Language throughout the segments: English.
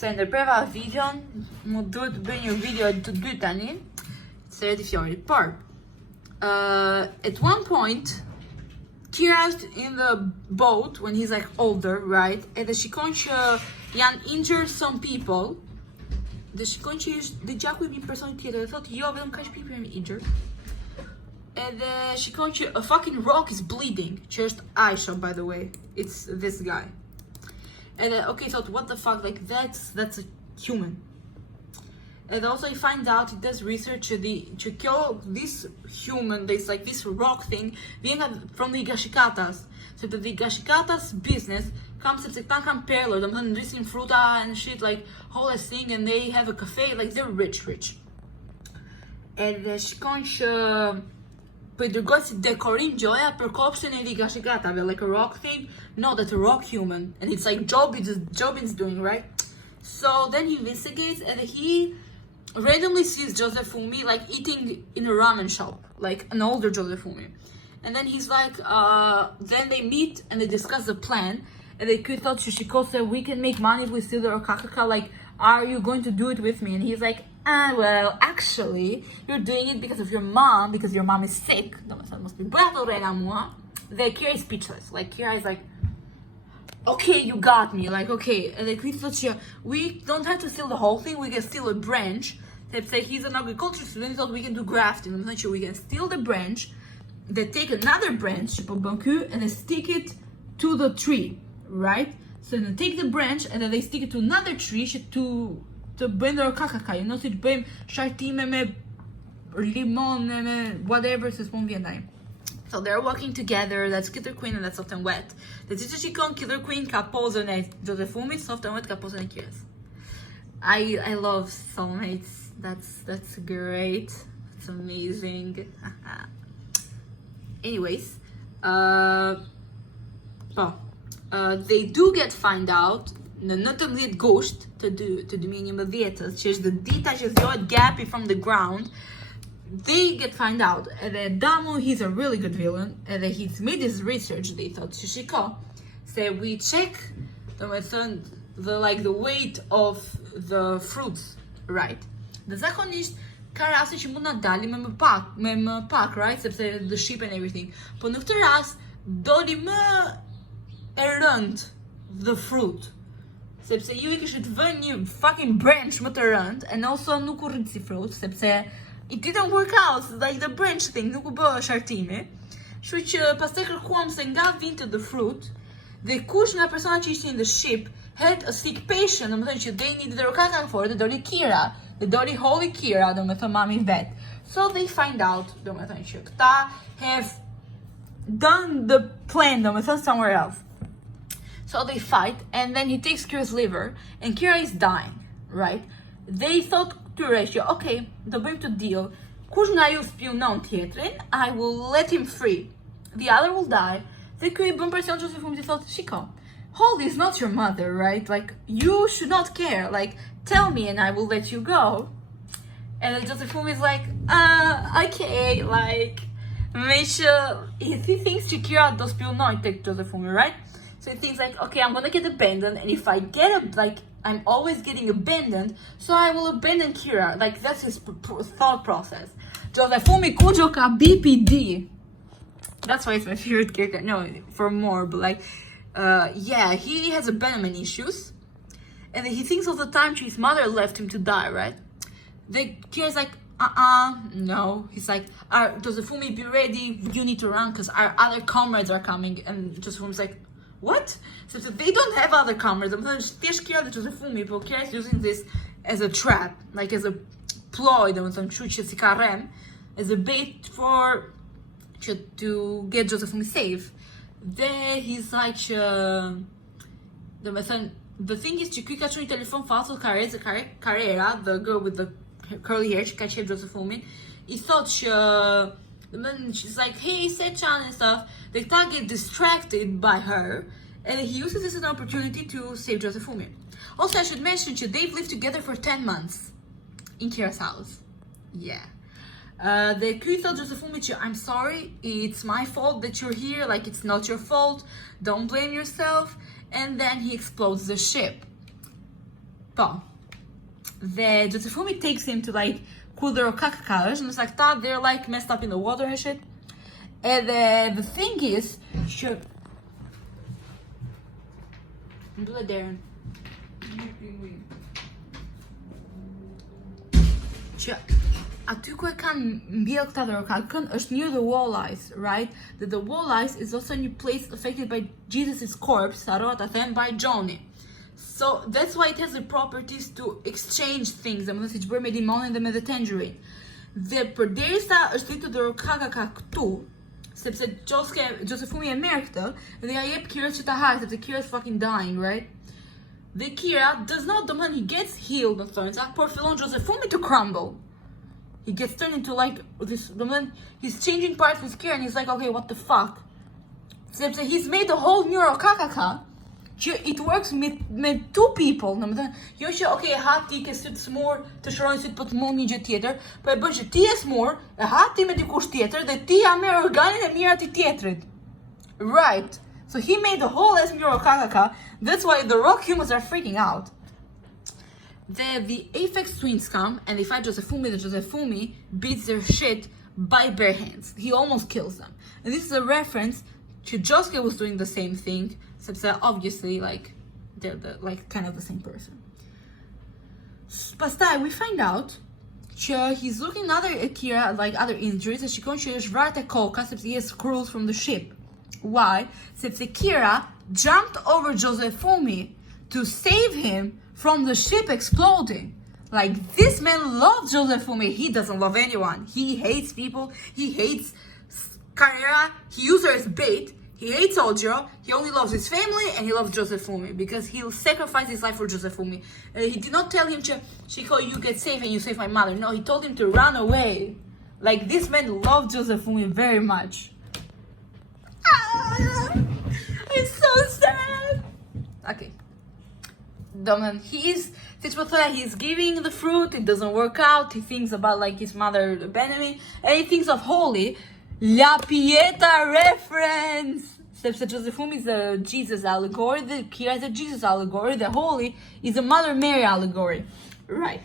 Se ndërpreva videon, mu duhet të bëj një video të dy tani, se reti fjorit. Por, at one point, Kira's in the boat when he's like older, right? Edhe shikon që janë injured some people. Dhe shikon që dhe gjaku i një person tjetër dhe thot, jo, vetëm kaq people jemi injured. Edhe shikon që a fucking rock is bleeding, që është Aisha, by the way. It's this guy. And okay, thought, what the fuck, like that's a human. And also he finds out, he does research this human, this rock thing, from the Higashikatas. So the Higashikatas business comes to the kam perler, them drinking fruta and shit, like whole thing, and they have a cafe, like they're rich. And shikon që po I dërgoj si dekorim gjoja për kopshtin e Higashikatave, like a rock thing. No, that's a rock human. And it's like Jobin's doing, right? So then he investigates and he randomly sees Josefumi like eating in a ramen shop, like an older Josefumi. And then he's like, then they meet and they discuss the plan. And they thought Shushiko said, we can make money if we steal the Okakaka, like, are you going to do it with me? And he's like, well, actually, you're doing it because of your mom, because your mom is sick. Must be the Kira is speechless. Like, Kira is like, okay, you got me. Like, okay. And we thought, we don't have to steal the whole thing, we can steal a branch. They say he's an agriculture student, he thought we can do grafting. I'm not sure we can steal the branch, they take another branch, and they stick it to the tree, right? So they take the branch and then they stick it to another tree to bring their kakaka, you know, so to bring shartime me limon me whatever se s'pon vjen ai. So they're walking together, that's Killer Queen and that's Soft and Wet. The teacher shikon Killer Queen ka pozën e Josefumi, Soft and Wet ka pozën e Kiras. I love soulmates. That's great. It's amazing. Anyways, they do get find out në 19 gusht të 2011, që është dita që zgjohet gapi from the ground. They get find out, edhe Damo, he's a really good villain, edhe he's made his research, they thought, që shiko, se we check, the weight of the fruits, right? Dhe zakonisht, ka raste që mund na dali me më pak, right? Sepse the ship and everything. Po në këtë rast, doli më e rënd the fruit. Sepse ju I kishit vënë një fucking branch më të rënd, and also nuk u rrit si fruit, sepse it didn't work out, like the branch thing, nuk u bë shartimi. Kështu që pastaj kërkuam se nga vinte the fruit, dhe kush nga personat që ishin in the ship had a sick patient, domethënë që they needed their kakak for, dhe doli Kira, dhe doli Holy Kira, domethënë mami vet. So they find out, domethënë që këta have done the plan, domethënë somewhere else. So they fight, and then he takes Kira's liver, and Kira is dying, right? They thought to ratio, okay, do bëjmë të deal. Kush nga ju spionon tjetrin, I will let him free. The other will die. Dhe ky I bën presion Josefumi, I thought, shiko, Holly is not your mother, right? Like, you should not care. Like, tell me and I will let you go. And then Josefumi is like, okay, like, he thinks që Kira do spionoj tek Josefumi, right? So he thinks like, okay, I'm gonna get abandoned, and if I I'm always getting abandoned, so I will abandon Kira. Like, that's his thought process. Josefumi Kujo ka BPD. That's why it's my favorite character. No, for more, but like, yeah, he has abandonment issues, and he thinks of the time his mother left him to die, right? Kira's like, no. He's like, Josefumi, be ready, you need to run, because our other comrades are coming, and Josefumi's like, what? So they don't have other comrades. I'm not Kira dhe Josefumi, but Kira is using this as a trap, like as a ploy, as a bait for to get Josefumi safe. Then he's like, the thing is, që ky ka çuar një telefon falso Carrera, the girl with the curly hair, që ka qef Josefumi. I thought she's like, hey, Sechan and stuff. They get distracted by her, and he uses this as an opportunity to save Josefumi. Also, I should mention that they've lived together for 10 months in Kira's house. Yeah. They thought Josefumi, I'm sorry, it's my fault that you're here, like it's not your fault, don't blame yourself. And then he explodes the ship. To. The Josefumi takes him to like kudero kakakash, and it's like that they're like messed up in the water and shit. And the thing is, sure. Do it, Darren. Aty ku e kanë mbjell këta dorokakën është near the walleyes, right? That the walleyes is also a new place affected by Jesus' corpse, harroa ta them, by Johnny. So that's why it has the properties to exchange things, domethënë siç bërë me limonin dhe me the tangerine. Dhe përderisa është rritur dorokaka këtu, sepse Josefumi e merr këtë dhe ja jep Kirës që ta hajë, sepse Kira is fucking dying, right? The Kira does not, domethënë he gets healed në thonjë, por fillon Josefumi to crumble. He gets turned into like this, domethënë he's changing parts with Kira and he's like, okay, what the fuck? Sepse he's made a whole neurokakaka që it works me two people, domethënë jo që okay, ha ti ke syt smur të shërojnë syt po të mund një gjë tjetër, po e bën që ti e smur, e ha ti me dikush tjetër dhe ti ja merr organin e mirë atij tjetrit. Right. So he made the whole ass neurokakaka. That's why the rock humans are freaking out. The Aphex twins come and they fight Josefumi. The Josefumi beats their shit by bare hands. He almost kills them. And this is a reference to Josuke was doing the same thing, except that obviously like they're like kind of the same person. Pastaj we find out që he's looking at Kira like other injuries, and shikon që është vrarë te koka sepse he has screws from the ship. Why? Sepse Kira jumped over Josefumi to save him from the ship exploding. Like, this man loves Josefumi. He doesn't love anyone. He hates people. He hates Carrera. He used her as bait. He hates Ojiro. He only loves his family and he loves Josefumi because he'll sacrifice his life for Josefumi. He did not tell him, Shiko, you get safe and you save my mother. No, he told him to run away. Like, this man loved Josefumi very much. It's so sad. Okay. Domen, he's giving the fruit, it doesn't work out, he thinks about like his mother abandoning, and he thinks of Holy. La Pieta reference! Sepse Josefumi is a Jesus allegory, the Kira is a Jesus allegory, the Holy is a Mother Mary allegory. Right.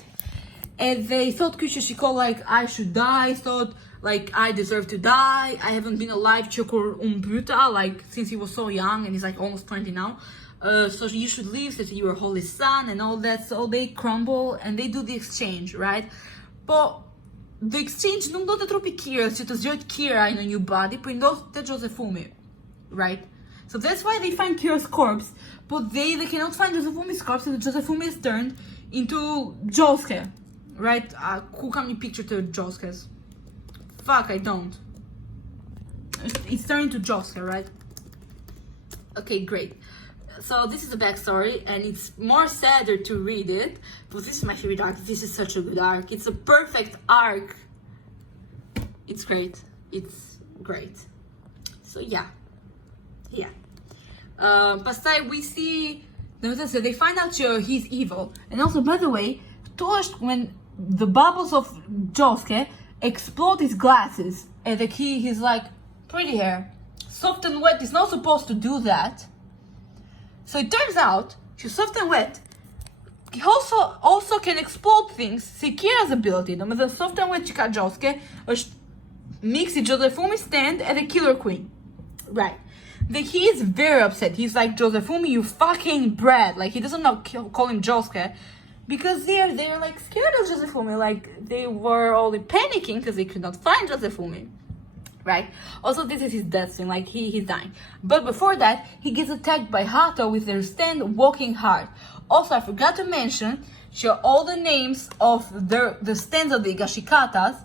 And they thought Kushishiko like I should die, thought like I deserve to die, I haven't been alive chokur umbuta, like since he was so young and he's like almost 20 now. So you should leave since you are holy son and all that. So they crumble and they do the exchange, right? But the exchange nuk do të trupi Kira, që të zgjojt Kira in a new body, por ndodh te Josefumi, right? So that's why they find Kira's corpse, but they cannot find Josefumi's corpse, and Josefumi is turned into Josuke, right? Who can you picture to Josuke's? Fuck, I don't. It's turned into Josuke, right? Okay, great. So this is the backstory, and it's more sadder to read it, but this is my favorite arc. This is such a good arc. It's a perfect arc. It's great. It's great. So yeah. Pastaj we see, they find out he's evil, and also by the way, when the bubbles of Josuke explode his glasses, and the key he's like, pretty hair, soft and wet is not supposed to do that. So it turns out, she's soft and wet. He also can explode things. See Kira's ability. The soft and wet Chika Josuke mixi Josefumi stand and the Killer Queen. Right. He is very upset. He's like, Josefumi, you fucking brat. Like, he doesn't know call him Josuke. Because they're like scared of Josefumi. Like, they were all panicking because they could not find Josefumi. Right? Also, this is his death scene, like he's dying. But before that, he gets attacked by Hato with their stand walking hard. Also, I forgot to mention, all the names of the stands of the Higashikatas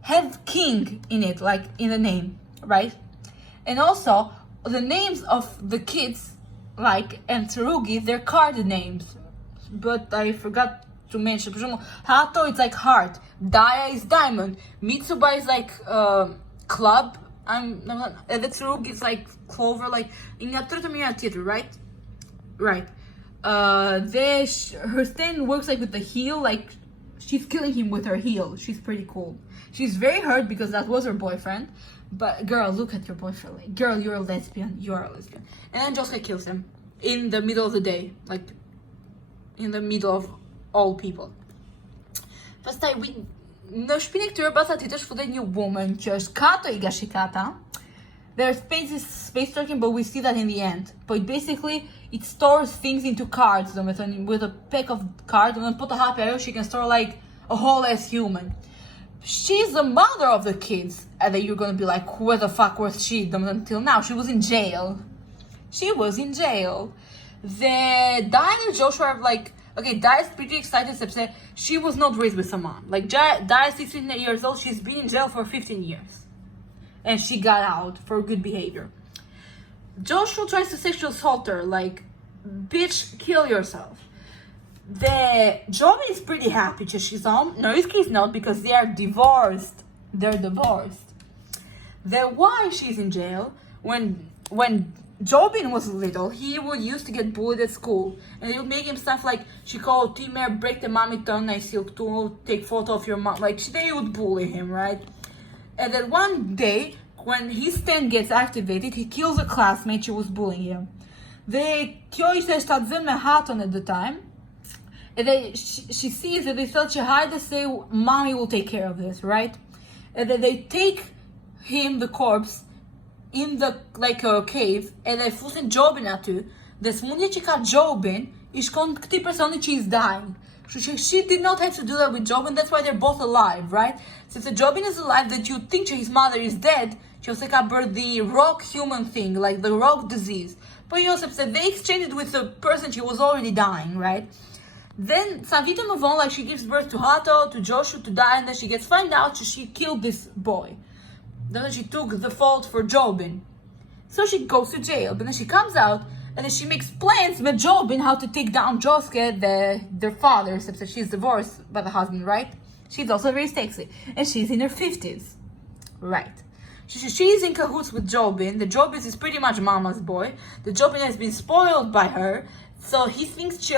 have king in it, like in the name, right? And also, the names of the kids, like, and Tsurugi, they're card names. But I forgot to mention, Hato, it's like heart. Daya is diamond. Mitsuba is like, club. The Tsurugi is like clover, like right? Right. Her stand works like with the heel, like she's killing him with her heel. She's pretty cool. She's very hurt because that was her boyfriend. But girl, look at your boyfriend. Like, girl, you're a lesbian. You are a lesbian. And then Josuke kills him in the middle of the day, like in the middle of all people. Pastaj në shpinë e këtyre basatit është futet një woman që është kato i gashikata. There's space tracking, but we see that in the end. But basically, it stores things into cards. With a pack of cards, and then put a happy arrow, she can store like a whole ass human. She's the mother of the kids, and then you're gonna be like, where the fuck was she? Until now, she was in jail. She was in jail. The Diane and Joshua are like, okay, Diane's pretty excited sepse she was not raised with a mom. Like, Diane's 16 years old, she's been in jail for 15 years. And she got out for good behavior. Joshua tries to sexual assault her, like, bitch, kill yourself. The Joby is pretty happy that she's home. Noriski is not, because they are divorced. They're divorced. Then why she's in jail? When Jobin was little, he would used to get bullied at school, and they would make him stuff like, she called Timer, break the mommy tongue, I silk tool, take photo of your mom. Like, they would bully him, right? And then one day, when his stand gets activated, he kills a classmate who was bullying him. Kjo ishte shtatzën me haton at the time. And then she sees that they thought she had to say, mommy will take care of this, right? And then they take him, the corpse, in the, like, a cave, and they fusin Jobin aty. Dhe smundje që ka Jobin, I shkon këtij personi që is dying. She did not have to do that with Jobin, that's why they're both alive, right? Since Jobin is alive, that you think his mother is dead, që ose ka bërë the rock human thing, like the rock disease. But you also said they exchanged it with the person she was already dying, right? Then, sa vite më vonë, like, she gives birth to Hato, to Joshua, to Diane, and then she gets find out that she killed this boy. Then she took the fault for Jobin. So she goes to jail, but then she comes out, and then she makes plans with Jobin how to take down Josuke, their father, except that she's divorced by the husband, right? She's also very sexy, and she's in her 50s, right? She's in cahoots with Jobin. The Jobin is pretty much mama's boy. The Jobin has been spoiled by her, so he thinks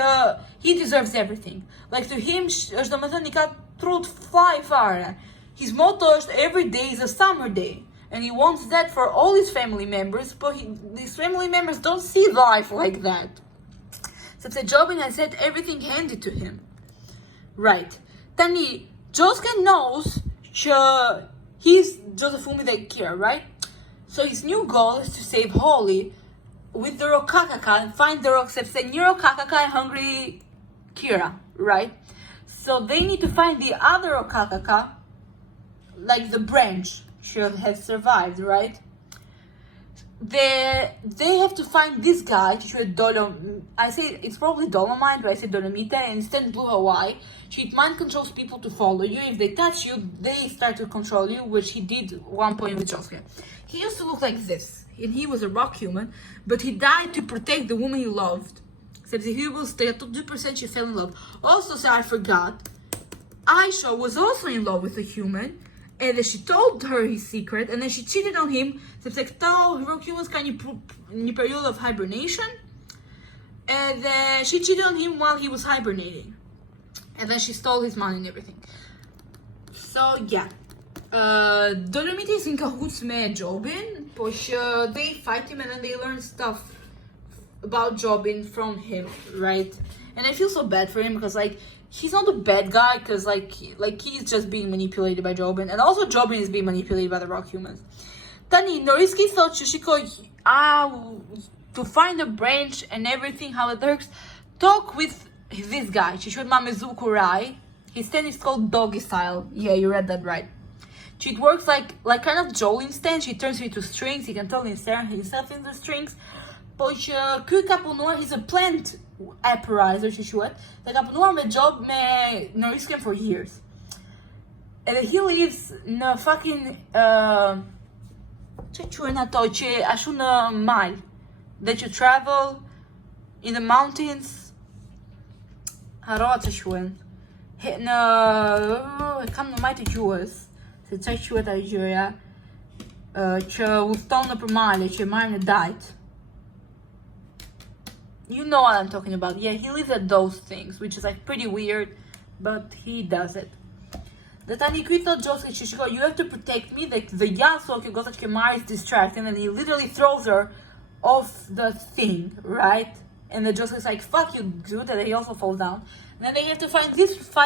he deserves everything. Like, to him, është domethënë I ka trut fly fare. His motto is every day is a summer day. And he wants that for all his family members, but his family members don't see life like that. Sepse Jobin has had everything handed to him. Right. Tani, Josuke knows që he's Josefumi the Kira, right? So his new goal is to save Holly with the Rokakaka and find the Rock, sepse një Rokakaka e hungry Kira, right? So they need to find the other Rokakaka, like the branch should have survived, right? They have to find this guy, I say it's probably Dolomite, but I say Dolomite, and instead Blue Hawaii. She mind controls people to follow you. If they touch you, they start to control you, which he did one point with Josuke. He used to look like this, and he was a rock human, but he died to protect the woman he loved. Except he was 2% she fell in love. Also, so I forgot, Aisha was also in love with a human, and then she told her his secret, and then she cheated on him. Sepse këto rock humans ka një period of hibernation, and then she cheated on him while he was hibernating, and then she stole his money and everything. So yeah, Dolomite is in cahoots me Jobin, but they fight him and then they learn stuff about Jobin from him, right? And I feel so bad for him because, like, he's not a bad guy, because like he's just being manipulated by Jobin, and also Jobin is being manipulated by the rock humans. Tani, Noriski thought to find a branch and everything, how it works, talk with this guy, Chishuet Mamezuku Rai. His stand is called Doggy Style. Yeah, you read that right. It works like kind of jojolion stand. She turns into strings. He can turn himself into strings. But ky ka punuar, he's a plant apparizer, që quhet, dhe ka punuar me job me Norisken for years. And he lives në fucking që quhen ato që ashtu në mal, that you travel in the mountains. Harroa që quhen. E kam në majtë gjuhës, se që quhet ajo gjëja, që udhton nëpër male, që marrin në dajt. You know what I'm talking about. Yeah, he lives at those things, which is like pretty weird, but he does it. Dhe tani ky thot Josuke që shiko, you have to protect me, the Yasuo që gota që Mari is distracted, and then he literally throws her off the thing, right? And the Josuke's like, fuck you, dude, and then he also falls down. And then they have to fight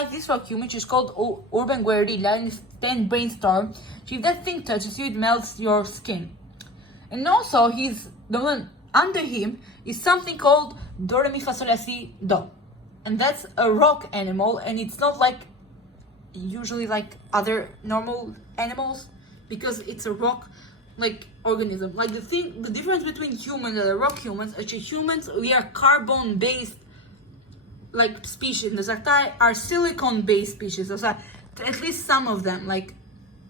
this rock human, which is called Urban Guerrilla, and then brainstorm. If that thing touches you, it melts your skin. And also, the one under him is something called Do Re Mi Fa Sol La Si Do, and that's a rock animal, and it's not like usually like other normal animals, because it's a rock like organism. Like the difference between humans and the rock humans, actually humans, we are carbon based like species. The Zactai are silicon based species. So at least some of them, like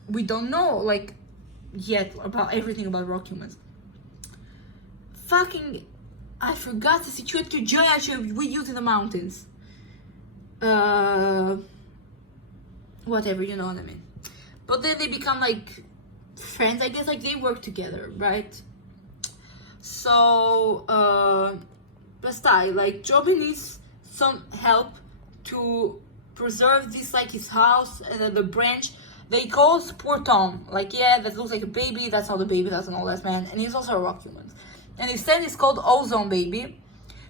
we don't know like yet about everything about rock humans. Fucking, I forgot the situation we use in the mountains. Whatever, you know what I mean. But then they become like friends, I guess, like they work together, right? So, Bastai, like Joby needs some help to preserve this, like his house and the branch. They call poor Tom, like, yeah, that looks like a baby, that's not a baby, that's an old ass man, and he's also a rock human. And instead it's called Ozone Baby.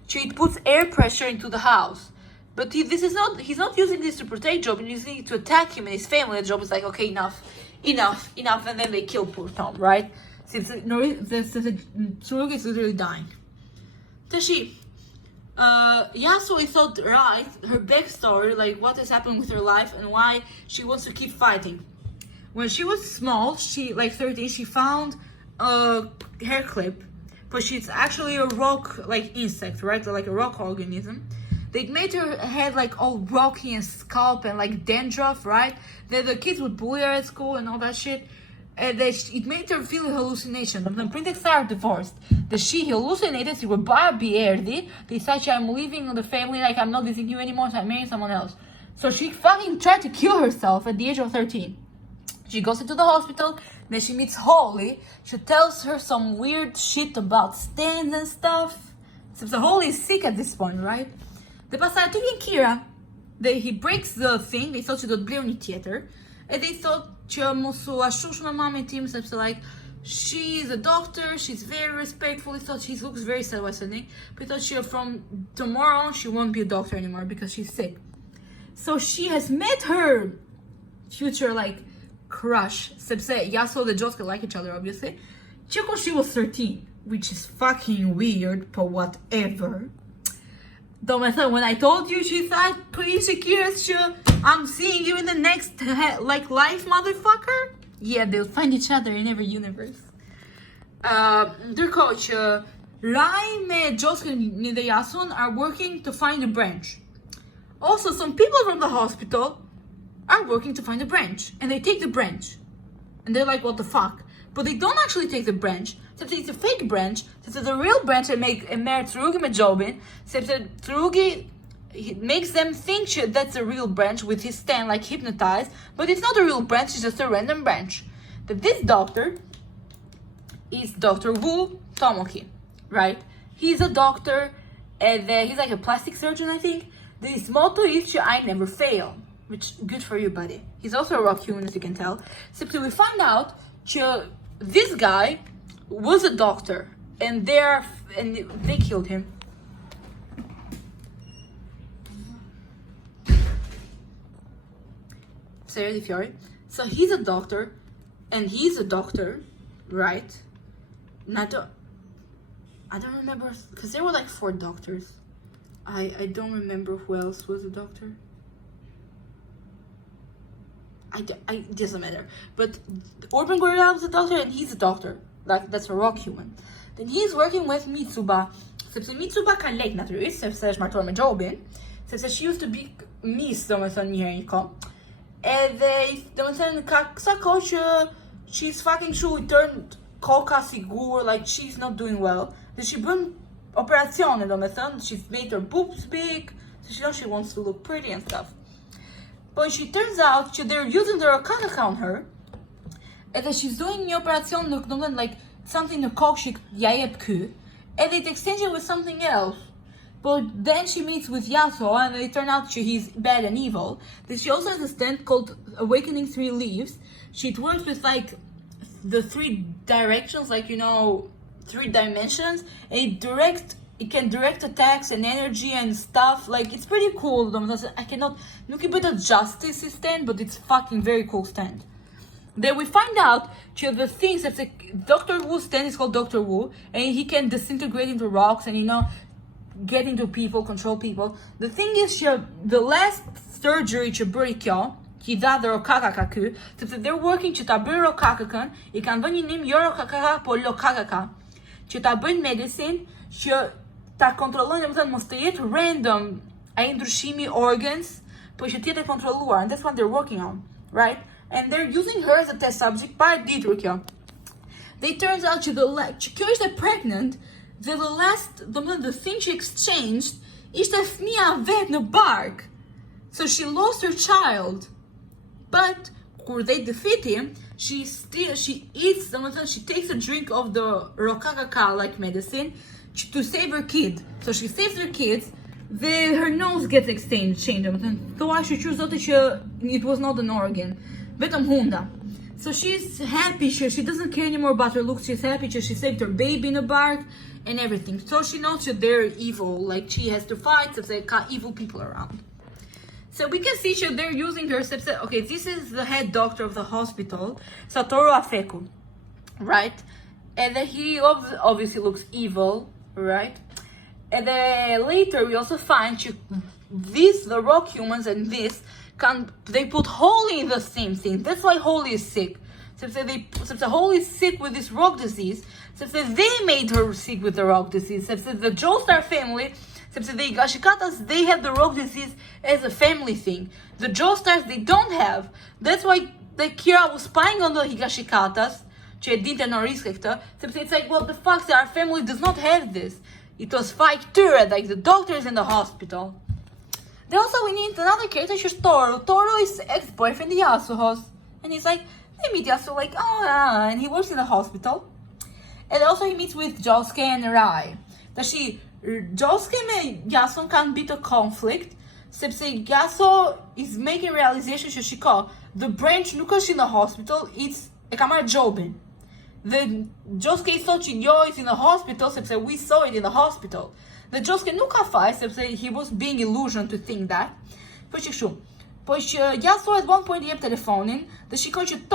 So it puts air pressure into the house. But he's not using this to protect Job, he's using it to attack him and his family. And Job is like, okay, enough, and then they kill poor Tom, right? Since Tsurugi is literally dying. Tashi, Yasuo is thought right, her backstory, like what has happened with her life and why she wants to keep fighting. When she was small, she like 13, she found a hair clip, but she's actually a rock like insect, right? Or like a rock organism. They made her head like all rocky and scalp and like dandruff, right? Then the kids would bully her at school and all that shit. And it made her feel hallucination. When Printex are divorced, she hallucinated, she would buy a BRD. They said, I'm leaving the family, like I'm not visiting you anymore, so I'm marrying someone else. So she fucking tried to kill herself at the age of 13. She goes into the hospital, then she meets Holly. She tells her some weird shit about stands and stuff. So Holly is sick at this point, right? The passaram tudo em Kira. He breaks the thing, they thought she did brilliant theater. And they thought like she's a doctor, she's very respectful. They thought she looks very sad by something. But they thought from tomorrow on she won't be a doctor anymore because she's sick. So she has met her future like crush. Yasuo and Josuke like each other obviously. Chico, she was 13, which is fucking weird, but whatever. Though when I told you, she thought, please, Shakira, I'm seeing you in the next, like, life, motherfucker. Yeah, they'll find each other in every universe. Their coach, Raime, Josuke, and Yasuo are working to find a branch. Also, some people from the hospital are working to find a branch. And they take the branch. And they're like, what the fuck? But they don't actually take the branch. It's a fake branch. It's a real branch that married Tsurugi Majobin. Tsurugi makes them think that's a real branch with his stand like hypnotized. But it's not a real branch, it's just a random branch. That this doctor is Dr. Wu Tomoki, right? He's a doctor and he's like a plastic surgeon, I think. His motto is I never fail. Which, good for you, buddy. He's also a rock human, as you can tell. Simply we find out this guy was a doctor, and they killed him. Sarah Di Fiore. So he's a doctor, right? And I don't remember, because there were like 4 doctors. I don't remember who else was a doctor. It doesn't matter. But Urban Gorilla was a doctor, and he's a doctor. Like, that's a rock human. Then he's working with Mitsuba. Mitsuba kan lek naturligtvis, sepse shmartuar me Jobin. Sepse she used to be Miss, domethënë një herë një kohë. Edhe, domethënë, sa kohë që she's fucking sure turned koka sigur, like she's not doing well. Then she bën operacione, domethënë, she's made her boobs big, so she knows she wants to look pretty and stuff. But she turns out they're using their account on her. And then she's doing the operation, like something the kokshik jajep ky. And they exchange it with something else. But then she meets with Yasuo and they turn out he's bad and evil. Then she also has a stand called Awakening 3 Leaves. She works with like the 3 directions, like 3 dimensions. And it it can direct attacks and energy and stuff. Like, it's pretty cool. I cannot look a bit of justice stand, but it's fucking very cool stand. Then we find out the things that the Dr. Wu stand is called Dr. Wu, and he can disintegrate into rocks and get into people, control people. The thing is, the last surgery they're working to tabiro kakakan, I can veni nim yoro kakaka po lo kakaka. Që medicine, që ta kontrollojnë mos të jetë random ai ndryshimi organs, po që të jetë kontrolluar, and that's what they're working on, right? And they're using her as a test subject para ditur kjo. They turns out që kjo ishte pregnant, the thing she exchanged ishte fëmia vet në bark. So she lost her child. But kur they defeat him, she eats, she takes a drink of the rokakaka like medicine to save her kid. So she saves her kids, her nose gets changed. Thua she chose it was not an organ. Vetëm hunda. So she's happy, she doesn't care anymore about her looks, she's happy, she saved her baby in a bark and everything. So she knows that they're evil, like she has to fight, so they got evil people around. So we can see they're using her. Okay, this is the head doctor of the hospital, Satoru Afeku, right? And then he obviously looks evil, right? And then later we also find the rock humans and they put Holy in the same thing. That's why Holy is sick. Since Holy is sick with this rock disease, since they made her sick with the rock disease, since the Joestar family, since the Higashikatas, they have the rock disease as a family thing. The Joestars, they don't have. That's why the Kira was spying on the Higashikatas, since it's like, what the fuck, our family does not have this. It was fake too, like the doctors in the hospital. Then also we need another character, which is Toru. Toru is ex-boyfriend Yasuo's. And he's like, they meet Yasuo, like, and he works in the hospital. And also he meets with Josuke and Rai. Josuke me Yasuo can beat a conflict, sepse Yasuo is making realization që the branch nuk është in the hospital, it's e ka marrë jobin. The Josuke thought is in the hospital, sepse we saw it in the hospital. The Josuke nuk ka faj, sepse he was being illusion to think that. Po që Yasuo at one point jep telefonin, dhe shikon që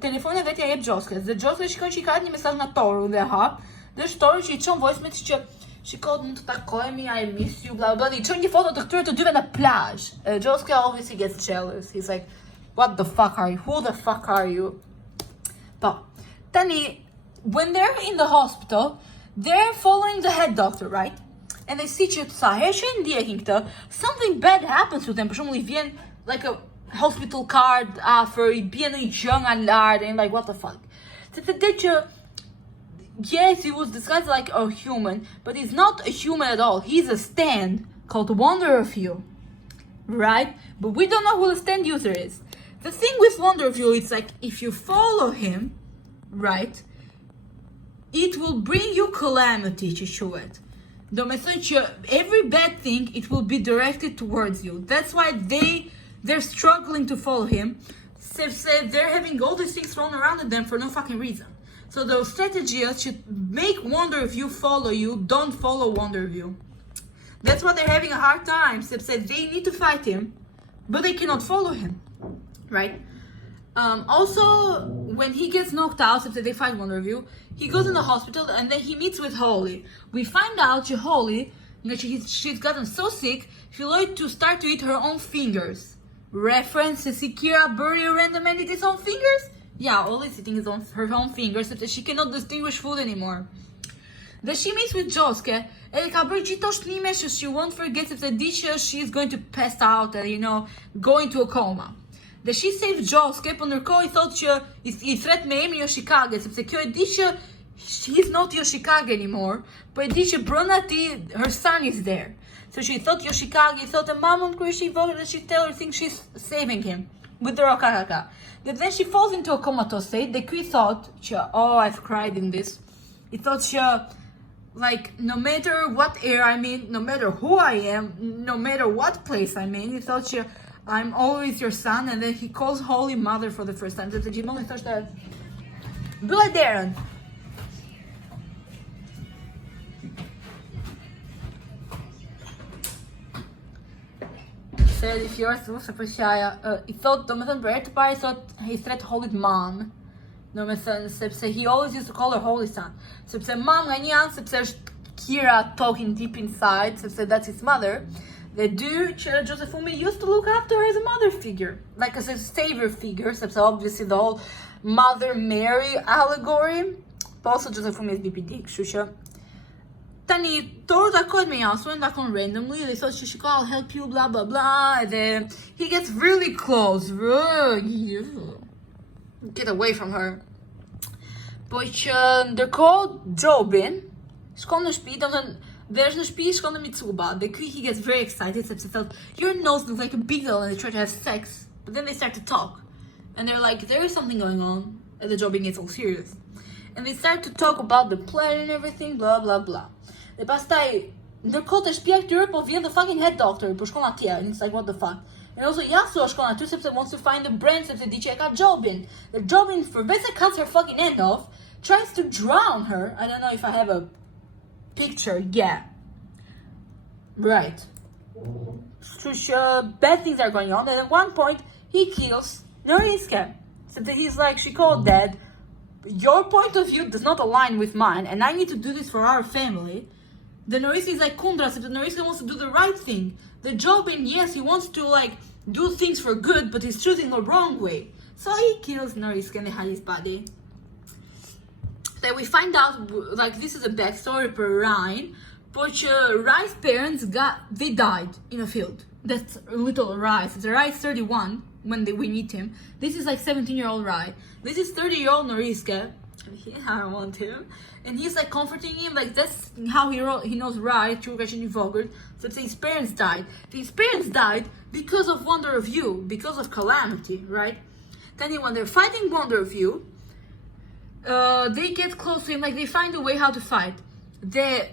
telefonin vetë ja jep Josuke. Dhe Josuke shikon që I ka një mesazh nga Toru dhe hap, dhe është Toru që I çon voice message që shikoj mund të takohemi, I miss you, blah blah. I çon një foto të këtyre të dyve në plazh. Josuke obviously gets jealous. He's like, what the fuck are you? Who the fuck are you? Po. Tani, when they're in the hospital, they're following the head doctor, right? And they see që sa herë që ndjekin këtë, something bad happens to them. Për shembull, I vjen like a hospital card after, I bjen një gjë nga lart, and like what the fuck. Sepse dhe që yes, he was disguised like a human, but he's not a human at all. He's a stand called Wonder of You, right? But we don't know who the stand user is. The thing with Wonder of You, it's like if you follow him, right, it will bring you calamity që quhet. Do me thënë që every bad thing, it will be directed towards you. That's why they're struggling to follow him. They're having all these things thrown around at them for no fucking reason. So the strategy is to make Wonder of You follow you, don't follow Wonder of You. That's why they're having a hard time. They need to fight him, but they cannot follow him, right? Also, when he gets knocked out, they fight Wonder of You, he goes in the hospital and then he meets with Holy. We find out that Holy, she's gotten so sick, she liked to start to eat her own fingers. Reference to Sekira bury random entity's own fingers? Yeah, always eating her own fingers, so that she cannot distinguish food anymore. Then she meets with Josuke, and ka bërë gjithë shlime që she won't forget if the dishes she's going to pass out and go into a coma. Then she saves Josuke, po ndërkohë I thought që I thret me emrin Yoshikage, sepse kjo e di që he's not Yoshikage anymore, po e di që brenda ti her son is there. So she thought Yoshikage, thought a mamon kur ishte I vogël, and she tell her thinks she's saving him with the Rokakaka. Then she falls into a comatose state. The Kui thought, I've cried in this. He thought, like, no matter what era I'm in, no matter who I am, no matter what place I'm in, he thought, I'm always your son. And then he calls Holy Mother for the first time. So the Jimon thought that, Bula Darren. Sepse fjorë se për qaja I thought domethënë për herë të parë I thought he tried to hold it mom. Domethënë sepse he always used to call her holy son. Sepse mom nga një anë sepse është Kira talking deep inside, sepse that's his mother. Dhe dy që Josefumi used to look after her as a mother figure, like as a savior figure, sepse obviously the whole Mother Mary allegory. Po also Josefumi is BPD, kështu që tani Toru takohet me Yasuo, takon randomly dhe I thotë që shiko I'll help you blah blah blah, dhe he gets really close. Get away from her. Po që ndërkohë Jobin shkon në shtëpi, domethënë dhe është në shtëpi shkon në Mitsuba, dhe ky he gets very excited sepse thought your nose looks like a beetle and they try to have sex, but then they start to talk and they're like there is something going on and the Jobin gets all serious and they start to talk about the plan and everything blah blah blah. Dhe pastaj ndërkohë te shtëpia këtyre po vjen the fucking head doctor, po shkon atje and it's like what the fuck. And also Yasuo shkon aty sepse wants to find the brain sepse di që e ka Jobin. The Jobin përveç se cuts her fucking end off, tries to drown her. I don't know if I have a picture, yeah. Right. So bad things are going on, and at one point he kills Noriske. So that he's like, she called dead. Your point of view does not align with mine, and I need to do this for our family. The Noriske is like Kundra, so the Noriske wants to do the right thing. The Jobin, yes, he wants to like do things for good, but he's choosing the wrong way. So he kills Noriske and they hide his body. That we find out, like, this is a backstory per Ryan, but Ryan's parents they died in a field. That's little Ryan. So Ryan's 31 when we meet him. This is like 17-year-old Ryan. This is 30-year-old Noriske. Yeah, I want him. And he's like comforting him, like that's how he knows Ryan, so his parents died. His parents died because of Wonder of You, because of calamity, right? Then when they're fighting Wonder of You, they get close to him, like they find a way how to fight. The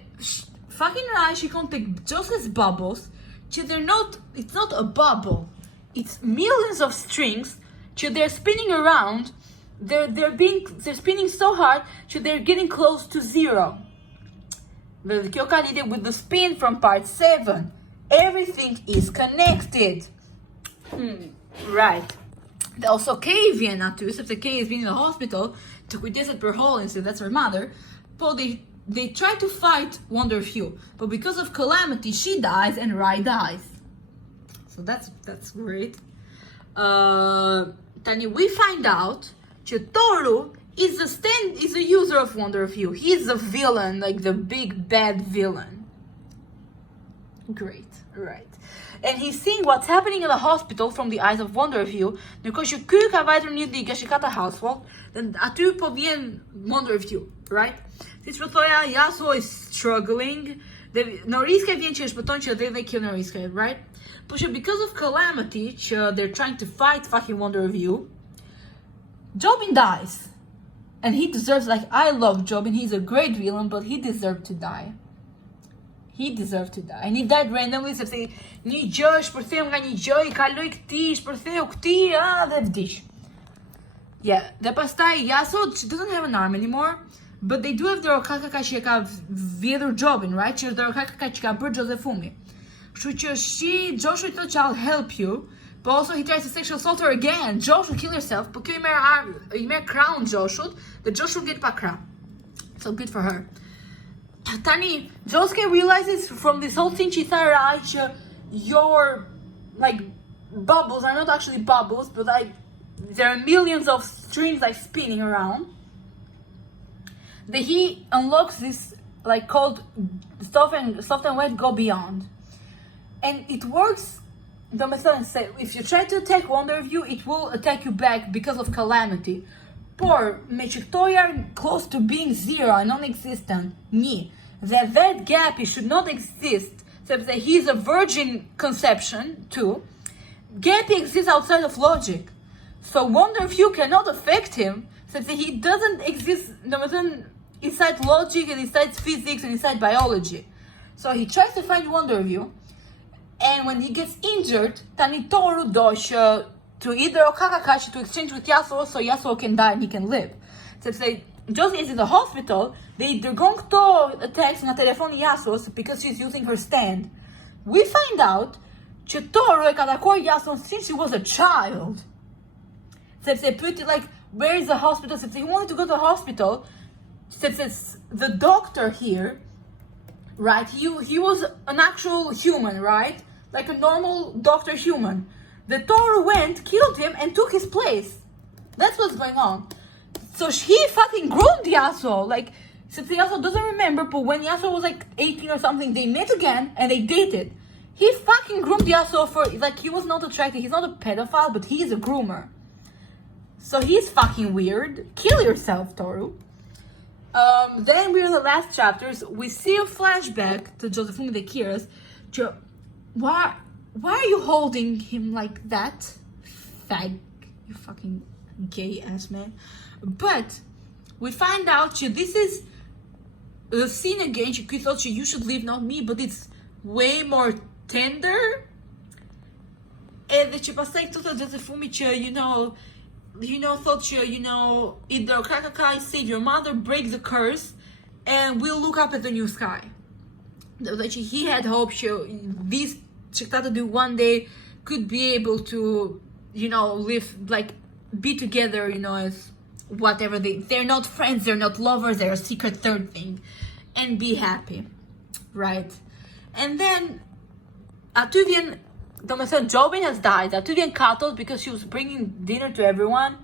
fucking Rai, she can take just as bubbles, it's not a bubble, it's millions of strings, they're spinning around, they're spinning so hard, they're getting close to zero. With the spin from part 7, everything is connected. Right. Also Kay vjen aty, sepse Kay is being in the hospital, të kujdeset për Holland, so that's her mother. Po they try to fight Wonder of You, but because of calamity, she dies and Rai dies. So that's great. Tani we find out that Toru is a user of Wonder of You. He's the villain, like the big bad villain. Great, right. And he's seeing what's happening in the hospital from the eyes of Wonder of You. Because ky ka vajtur një ditë që ka të household, then aty po vjen Wonder of You, right? Siç po thoja, Yasuo is struggling. Noriske vjen që e shpëton që they kill Noriske, right? But because of calamity, they're trying to fight fucking Wonder of You, Jobin dies. And he deserves, like, I love Jobin, he's a great villain, but he deserved to die. He deserved to die. And he died randomly, sepse një gjë është përtheu nga një gjë, I kaloi këtij, është përtheu këtij, dhe vdiq. Yeah, dhe pastaj Yasuo, she doesn't have an arm anymore, but they do have the Rokakaka që ka vjedhur Jobin, right? Që është the Rokakaka që ka bërë Josefumi. Kështu që Joshua thought I'll help you, but also he tries to sexual assault her again. Joshua kill herself, but kjo I merr crown Joshua, the Joshua get pa crown. So good for her. Tani, Josuke realizes from this whole thing që I tha Rai që your, like, bubbles are not actually bubbles, but like, there are millions of strings like spinning around. That he unlocks this, like, called soft and wet go beyond. And it works, the method says, if you try to attack Wonder of You, it will attack you back because of calamity. Por me që këto janë close to being zero and non-existent, that gap should not exist, sepse he's a virgin conception too. Gappy exists outside of logic. So Wonder of You cannot affect him, sepse he doesn't exist inside logic and inside physics and inside biology. So he tries to find Wonder of You, and when he gets injured, tani Toru dosh to either Okakakashi to exchange with Yasuo so Yasuo can die and he can live. Sepse just is in the hospital, they're going to text nga telefoni Yasuo because she's using her stand. We find out që Toru e ka takuar Yason since she was a child. Sepse pyeti like, where is the hospital? Sepse he wanted to go to the hospital. Sepse the doctor here, right? He was an actual human, right? Like a normal doctor human. The Toru went, killed him, and took his place. That's what's going on. So he fucking groomed Yasuo. Like, since Yasuo doesn't remember, but when Yasuo was like 18 or something, they met again and they dated. He fucking groomed Yasuo for, like, he was not attracted. He's not a pedophile, but he's a groomer. So he's fucking weird. Kill yourself, Toru. Then we're in the last chapters. We see a flashback to Josephine the Kira's. Why are you holding him like that? Fag. You fucking gay ass man. But we find out this is the scene again. She thought you should leave, not me, but it's way more tender. And that she pastaj to Josephine, thought either Kakakai save your mother, break the curse, and we'll look up at the new sky. That he had hope this Chiktata one day could be able to, live, like, be together, as whatever they're not friends, they're not lovers, they're a secret third thing, and be happy, right? And then Atuvian, Jobin has died. Atuvian Katos because she was bringing dinner to everyone,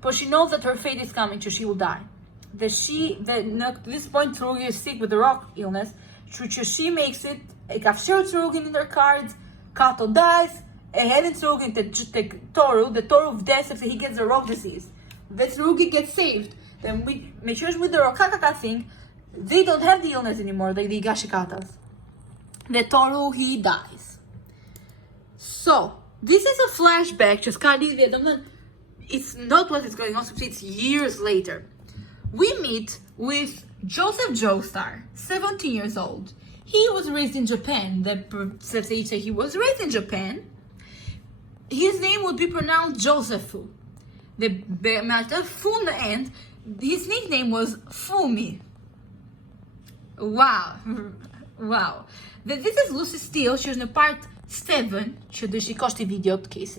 but she knows that her fate is coming, so she will die. At this point, Tsurugi is sick with the rock illness. She makes it. After Tsurugi in their cards, Kato dies. Ahead in Tsurugi to Toru, the Toru of death, if he gets the rock disease. The Tsurugi gets saved. Then we make sure with the Rokakaka thing, they don't have the illness anymore, like the Higashikatas. The Toru, he dies. So, this is a flashback, just it's not what is going on, it's years later. We meet with Joseph Joestar, 17 years old. He was raised in Japan. He was raised in Japan. His name would be pronounced Josephu. Fun end, his nickname was Fumi. Wow. Wow. This is Lucy Steele. She was in part 7. She cost the video case.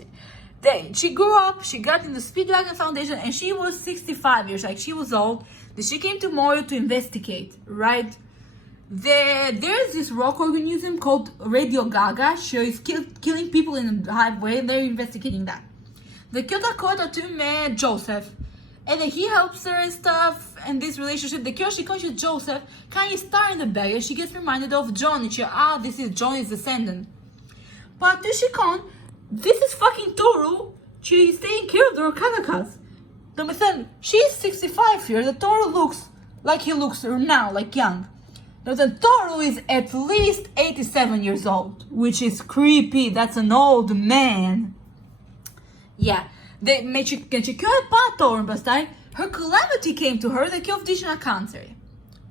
Then she grew up, she got in the Speedwagon Foundation, and she was 65 years, like she was old. Then she came to Morio to investigate, right? There's this rock organism called Radio Gaga. She is killing people in a highway, and they're investigating that. The Kyota to met Joseph, and then he helps her and stuff, and this relationship, the Kyoshi conscious Joseph, kind of star in the bag, and she gets reminded of John, and this is Johnny's descendant. But Tushikon, this is fucking Toru. She's taking care of the Kanakas. She's 65 here. The Toru looks like he looks now, like young. The Toru is at least 87 years old, which is creepy. That's an old man. Yeah. Her calamity came to her, the Kyovdishna cancer.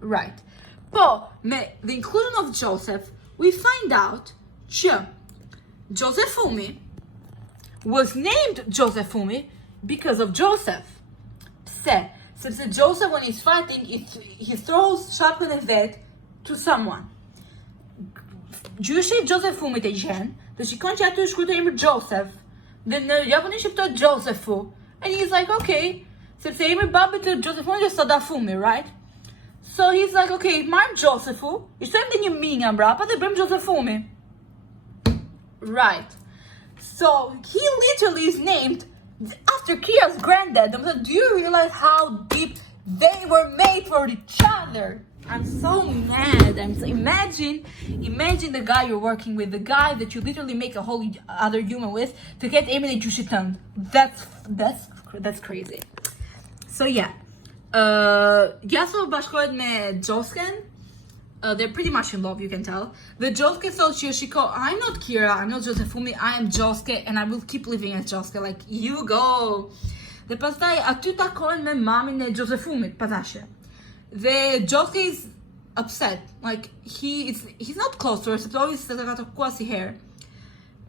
Right. But the inclusion of Joseph, we find out that Josephumi was named Josephumi because of Joseph. Since Joseph, when he's fighting, he throws shotgun and vet to someone. Juicy Josephumi tejen, that she can't have to screw the name Joseph. Then the Japanese shipped Josephu, and he's like, okay. Since the name Babi to Josephumi just Sadafumi, right? So he's like, okay, Mark Josephu, you said that you mean but they bring Josephumi. Right. So he literally is named after Kira's granddad. Do you realize how deep they were made for each other? I'm so mad. Imagine the guy you're working with, the guy that you literally make a whole other human with, to get aiming at Jushitan. That's crazy. So yeah, Yasuo bashkoed me Josken. They're pretty much in love, you can tell. The Josuke told Yoshiko, I'm not Kira, I'm not Josephumi, I am Josuke, and I will keep living as Josuke. Like, you go. The pastaj atuta kohen me mamin e Josephumit, patashe. The Josuke is upset. Like, he's not close to her, so always got a quasi hair.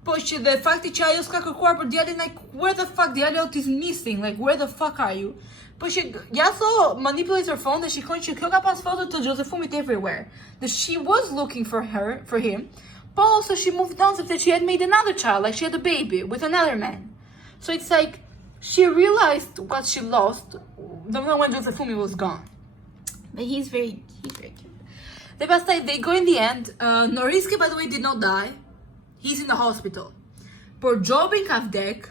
But the fact that Chayo's but the other, like, where the fuck? The other is missing. Like, where the fuck are you? But Yasuo manipulates her phone, that she could up photo to Josephumit everywhere. That she was looking for him, but also she moved on, so that she had made another child, like she had a baby with another man. So it's like she realized what she lost the moment when Josefumi was gone. But he's very cute. They go in the end. Noriski, by the way, did not die. He's in the hospital. For Jobin Kavdek,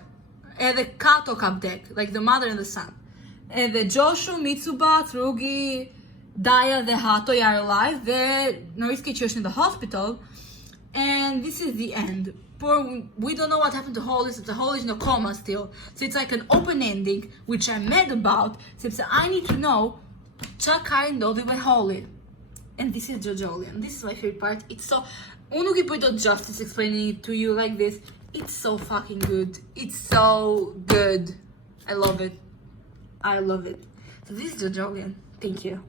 and the Kato Kavdek, like the mother and the son. And the Joshu, Mitsuba, Tsurugi, Daya, the Hato are alive. The Noriski Church in the hospital. And this is the end. We don't know what happened to Holly, since the Holly is in a coma still. So it's like an open ending, which I'm mad about, since I need to know Chakari Ndovi with Holly. And this is jojolion. This is my favorite part. It's so... Unuki put on justice explaining it to you like this. It's so fucking good. It's so good. I love it. I love it. So this is jojolion. Thank you.